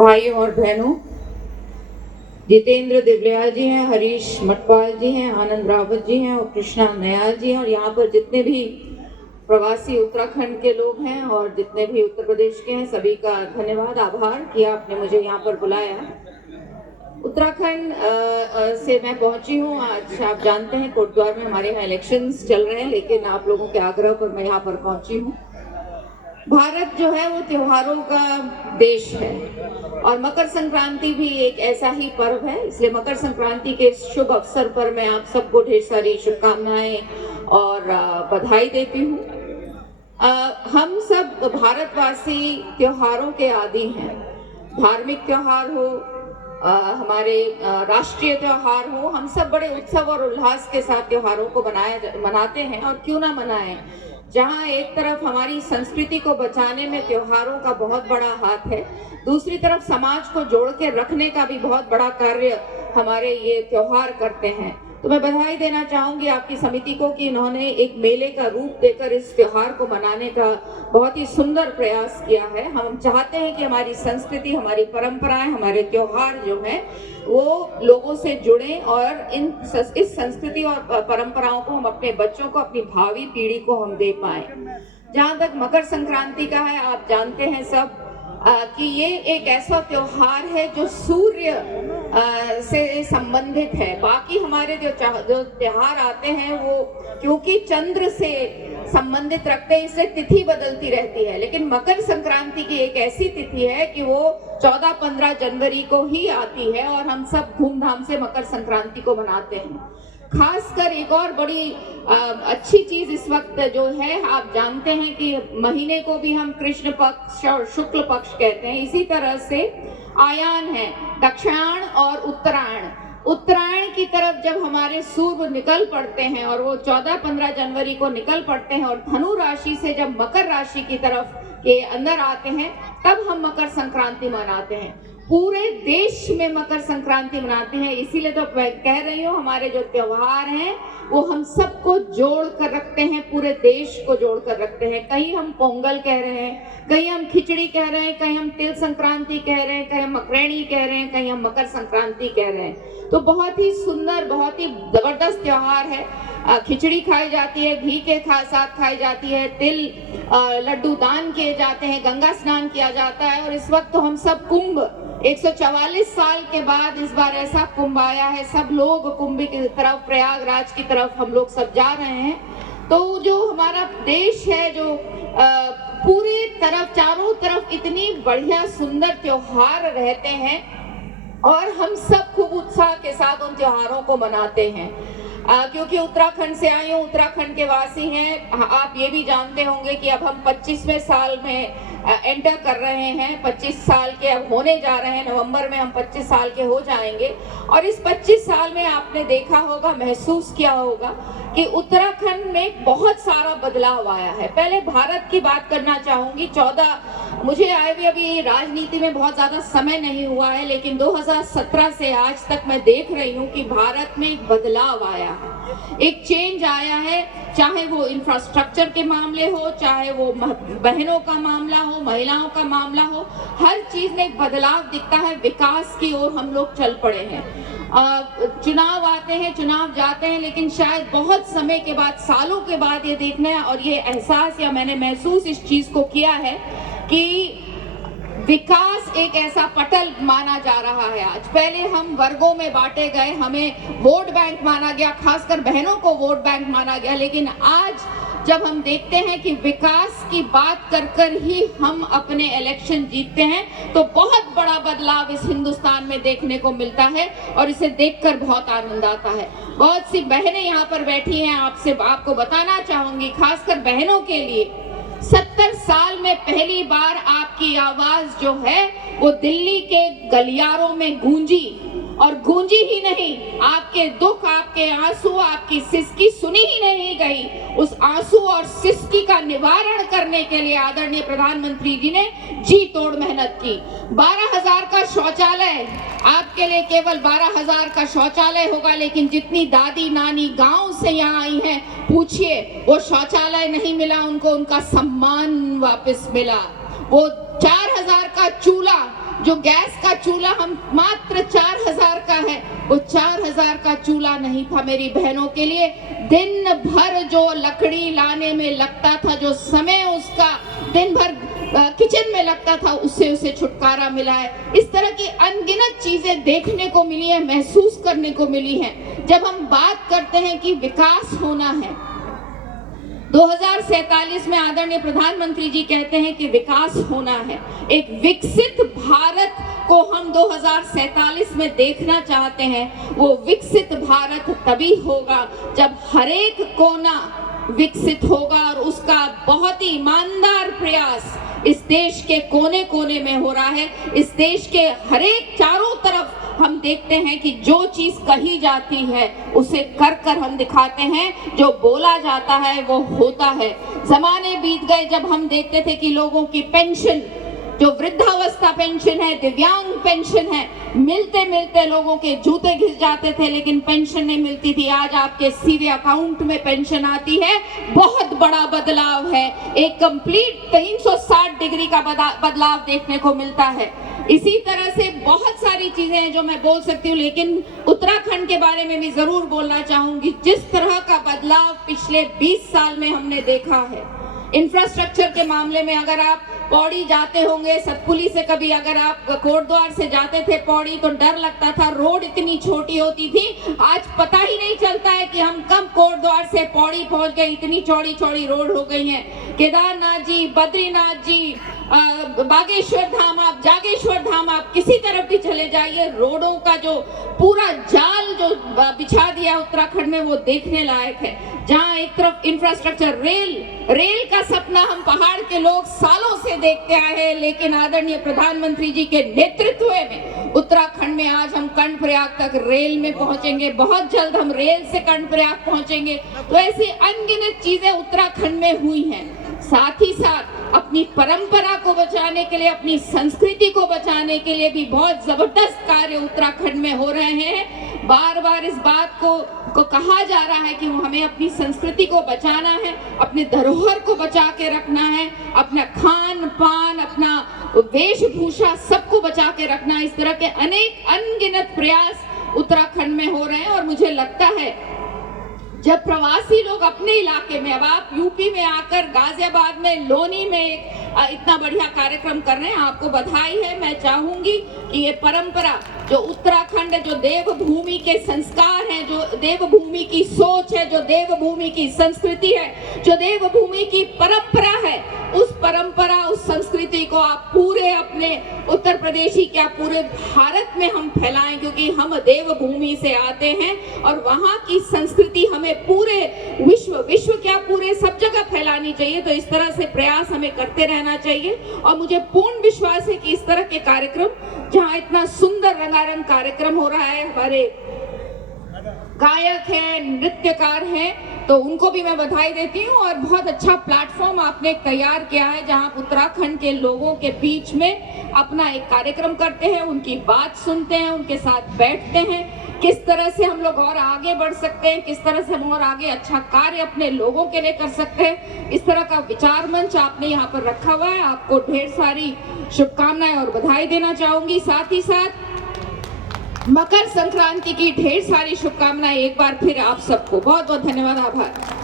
भाइयों और बहनों, जितेंद्र दिव्याल जी हैं, हरीश मटवाल जी हैं, आनंद रावत जी हैं और कृष्णा नयाल जी हैं, और यहाँ पर जितने भी प्रवासी उत्तराखंड के लोग हैं और जितने भी उत्तर प्रदेश के हैं, सभी का धन्यवाद, आभार कि आपने मुझे यहाँ पर बुलाया। उत्तराखंड से मैं पहुंची हूँ। आज आप जानते हैं कोटद्वार में हमारे यहाँ इलेक्शंस चल रहे हैं, लेकिन आप लोगों के आग्रह पर मैं यहाँ पर पहुंची हूँ। भारत जो है वो त्योहारों का देश है और मकर संक्रांति भी एक ऐसा ही पर्व है। इसलिए मकर संक्रांति के शुभ अवसर पर मैं आप सबको ढेर सारी शुभकामनाएं और बधाई देती हूँ। हम सब भारतवासी त्योहारों के आदी हैं। धार्मिक त्योहार हो, हमारे राष्ट्रीय त्योहार हो, हम सब बड़े उत्सव और उल्लास के साथ त्योहारों को मनाते हैं। और क्यों ना मनाएं, जहाँ एक तरफ हमारी संस्कृति को बचाने में त्योहारों का बहुत बड़ा हाथ है, दूसरी तरफ समाज को जोड़ के रखने का भी बहुत बड़ा कार्य हमारे ये त्योहार करते हैं। तो मैं बधाई देना चाहूंगी आपकी समिति को कि इन्होंने एक मेले का रूप देकर इस त्योहार को मनाने का बहुत ही सुंदर प्रयास किया है। हम चाहते हैं कि हमारी संस्कृति, हमारी परंपराएं, हमारे त्योहार जो हैं वो लोगों से जुड़ें और इस संस्कृति और परंपराओं को हम अपने बच्चों को, अपनी भावी पीढ़ी को हम दे पाएं। जहाँ तक मकर संक्रांति का है, आप जानते हैं सब कि ये एक ऐसा त्योहार है जो सूर्य से संबंधित है। बाकी हमारे जो त्योहार आते हैं वो क्योंकि चंद्र से संबंधित रखते हैं, इसलिए तिथि बदलती रहती है। लेकिन मकर संक्रांति की एक ऐसी तिथि है कि वो 14-15 जनवरी को ही आती है और हम सब धूमधाम से मकर संक्रांति को मनाते हैं। खासकर एक और बड़ी अच्छी चीज इस वक्त जो है, आप जानते हैं कि महीने को भी हम कृष्ण पक्ष और शुक्ल पक्ष कहते हैं। इसी तरह से आयान है, दक्षिणायण और उत्तरायण। उत्तरायण की तरफ जब हमारे सूर्य निकल पड़ते हैं और वो 14-15 जनवरी को निकल पड़ते हैं और धनु राशि से जब मकर राशि की तरफ के अंदर आते हैं, तब हम मकर संक्रांति मनाते हैं। पूरे देश में मकर संक्रांति मनाते हैं। इसीलिए तो कह रही हूँ, हमारे जो त्योहार हैं वो हम सबको जोड़ कर रखते हैं, पूरे देश को जोड़ कर रखते हैं। कहीं हम पोंगल कह रहे हैं, कहीं हम खिचड़ी कह रहे हैं, कहीं हम तिल संक्रांति कह रहे हैं, कहीं हम मकरैणी कह रहे हैं, कहीं हम मकर संक्रांति कह रहे हैं। तो बहुत ही सुंदर, बहुत ही जबरदस्त त्योहार है। खिचड़ी खाई जाती है, घी के साथ खाई जाती है, तिल लड्डू दान किए जाते हैं, गंगा स्नान किया जाता है। और इस वक्त तो हम सब कुंभ, 144 साल के बाद इस बार ऐसा कुंभ आया है, सब लोग कुंभ की तरफ, प्रयागराज की तरफ हम लोग सब जा रहे हैं। तो जो हमारा देश है, जो पूरी तरफ, चारों तरफ इतनी बढ़िया सुंदर त्योहार रहते हैं और हम सब खूब उत्साह के साथ उन त्योहारों को मनाते हैं। क्योंकि उत्तराखंड से आई हूँ, उत्तराखंड के वासी हैं। आप ये भी जानते होंगे कि अब हम 25वें साल में एंटर कर रहे हैं। 25 साल के अब होने जा रहे हैं, नवंबर में हम 25 साल के हो जाएंगे। और इस 25 साल में आपने देखा होगा, महसूस किया होगा कि उत्तराखंड में बहुत सारा बदलाव आया है। पहले भारत की बात करना चाहूंगी। मुझे आए भी अभी राजनीति में बहुत ज्यादा समय नहीं हुआ है, लेकिन 2017 से आज तक मैं देख रही हूँ कि भारत में एक बदलाव आया है, एक चेंज आया है। चाहे वो इंफ्रास्ट्रक्चर के मामले हो, चाहे वो बहनों का मामला हो, महिलाओं का मामला हो, हर चीज में एक बदलाव दिखता है। विकास की ओर हम लोग चल पड़े हैं। चुनाव आते हैं, चुनाव जाते हैं, लेकिन शायद बहुत समय के बाद, सालों के बाद ये देखना है और ये एहसास, या मैंने महसूस इस चीज को किया है कि विकास एक ऐसा पटल माना जा रहा है आज। पहले हम वर्गों में बांटे गए, हमें वोट बैंक माना गया, खासकर बहनों को वोट बैंक माना गया। लेकिन आज जब हम देखते हैं कि विकास की बात कर कर ही हम अपने इलेक्शन जीतते हैं, तो बहुत बड़ा बदलाव इस हिंदुस्तान में देखने को मिलता है और इसे देखकर बहुत आनंद आता है। बहुत सी बहनें यहाँ पर बैठी हैं, आपको बताना चाहूंगी, खासकर बहनों के लिए, 70 साल में पहली बार आपकी आवाज जो है वो दिल्ली के गलियारों में गूंजी। और गूंजी ही नहीं, आपके दुख, आपके आंसू, आपकी सिसकी सुनी ही नहीं गई। उस आंसू और सिसकी का निवारण करने के लिए आदरणीय प्रधानमंत्री जी ने जी तोड़ मेहनत की। 12,000 का शौचालय, आपके लिए केवल 12,000 का शौचालय होगा, लेकिन जितनी दादी नानी गांव से यहाँ आई हैं, पूछिए, वो शौचालय नहीं मिला उनको, उनका सम्मान वापस मिला। वो 4,000 का चूल्हा जो गैस का चूल्हा हम मात्र 4000 का है, वो 4000 का चूल्हा नहीं था मेरी बहनों के लिए। दिन भर जो लकड़ी लाने में लगता था, जो समय उसका दिन भर किचन में लगता था, उससे उसे छुटकारा मिला है। इस तरह की अनगिनत चीजें देखने को मिली है, महसूस करने को मिली हैं। जब हम बात करते हैं कि विकास होना है, 2047 में आदरणीय प्रधानमंत्री जी कहते हैं कि विकास होना है। एक विकसित भारत को हम 2047 में देखना चाहते हैं। वो विकसित भारत तभी होगा जब हर एक कोना विकसित होगा, और उसका बहुत ही ईमानदार प्रयास इस देश के कोने कोने में हो रहा है। इस देश के हर एक चारों तरफ हम देखते हैं कि जो चीज कही जाती है उसे कर कर हम दिखाते हैं, जो बोला जाता है वो होता है। जमाने बीत गए जब हम देखते थे कि लोगों की पेंशन, जो वृद्धावस्था पेंशन है, दिव्यांग पेंशन है, मिलते मिलते लोगों के जूते घिस जाते थे, लेकिन पेंशन नहीं मिलती थी। आज आपके सीधे अकाउंट में पेंशन आती है। बहुत बड़ा बदलाव है, एक कंप्लीट 360 डिग्री का बदलाव देखने को मिलता है। इसी तरह से बहुत सारी चीजें हैं जो मैं बोल सकती हूँ, लेकिन उत्तराखंड के बारे में भी जरूर बोलना चाहूंगी। जिस तरह का बदलाव पिछले 20 साल में हमने देखा है इंफ्रास्ट्रक्चर के मामले में, अगर आप पौड़ी जाते होंगे, सतपुली से कभी अगर आप कोटद्वार से जाते थे पौड़ी, तो डर लगता था, रोड इतनी छोटी होती थी। आज पता ही नहीं चलता है कि हम कब कोटद्वार से पौड़ी पहुंच गए, इतनी चौड़ी चौड़ी रोड हो गई है। केदारनाथ जी, बद्रीनाथ जी, बागेश्वर धाम, आप जागेश्वर धाम, आप किसी तरफ भी चले जाइए, रोडों का जो पूरा जाल जो बिछा दिया उत्तराखंड में वो देखने लायक है। जहाँ एक तरफ इंफ्रास्ट्रक्चर, रेल का सपना हम पहाड़ के लोग सालों से देखते आए हैं, लेकिन आदरणीय प्रधानमंत्री जी के नेतृत्व में उत्तराखंड में आज हम कर्णप्रयाग तक रेल में पहुंचेंगे। बहुत जल्द हम रेल से कर्णप्रयाग पहुंचेंगे। तो ऐसी अनगिनत चीजें उत्तराखंड में हुई हैं। साथ ही साथ अपनी परंपरा को बचाने के लिए, अपनी संस्कृति को बचाने के लिए भी बहुत जबरदस्त कार्य उत्तराखंड में हो रहे हैं। बार बार इस बात को कहा जा रहा है कि हमें अपनी संस्कृति को बचाना है, अपने धरोहर को बचा के रखना है, अपना खान पान, अपना वेशभूषा सबको बचा के रखना है। इस तरह के अनेक अनगिनत प्रयास उत्तराखंड में हो रहे हैं। और मुझे लगता है जब प्रवासी लोग अपने इलाके में, अब आप यूपी में आकर गाजियाबाद में, लोनी में एक इतना बढ़िया कार्यक्रम कर रहे हैं, आपको बधाई है। मैं चाहूंगी कि ये परंपरा जो उत्तराखंड, जो देवभूमि के संस्कार हैं, जो देवभूमि की सोच है, जो देवभूमि की संस्कृति है, जो देवभूमि की परंपरा है, उस परंपरा, उस संस्कृति को आप पूरे अपने उत्तर प्रदेश ही क्या पूरे भारत में हम फैलाएं, क्योंकि हम देवभूमि से आते हैं और वहाँ की संस्कृति हमें पूरे विश्व क्या पूरे सब जगह फैलानी चाहिए। तो इस तरह से प्रयास हमें करते रहना चाहिए। और मुझे पूर्ण विश्वास है कि इस तरह के कार्यक्रम, जहाँ इतना सुंदर रंगारंग कार्यक्रम हो रहा है, हमारे गायक हैं, नृत्यकार हैं, तो उनको भी मैं बधाई देती हूँ। और बहुत अच्छा प्लेटफॉर्म आपने तैयार किया है, जहाँ आप उत्तराखंड के लोगों के बीच में अपना एक कार्यक्रम करते हैं, उनकी बात सुनते हैं, उनके साथ बैठते हैं, किस तरह से हम लोग और आगे बढ़ सकते हैं, किस तरह से हम और आगे अच्छा कार्य अपने लोगों के लिए कर सकते हैं। इस तरह का विचार मंच आपने यहाँ पर रखा हुआ है। आपको ढेर सारी शुभकामनाएं और बधाई देना चाहूंगी। साथ ही साथ मकर संक्रांति की ढेर सारी शुभकामनाएं एक बार फिर आप सबको। बहुत बहुत धन्यवाद, आभार।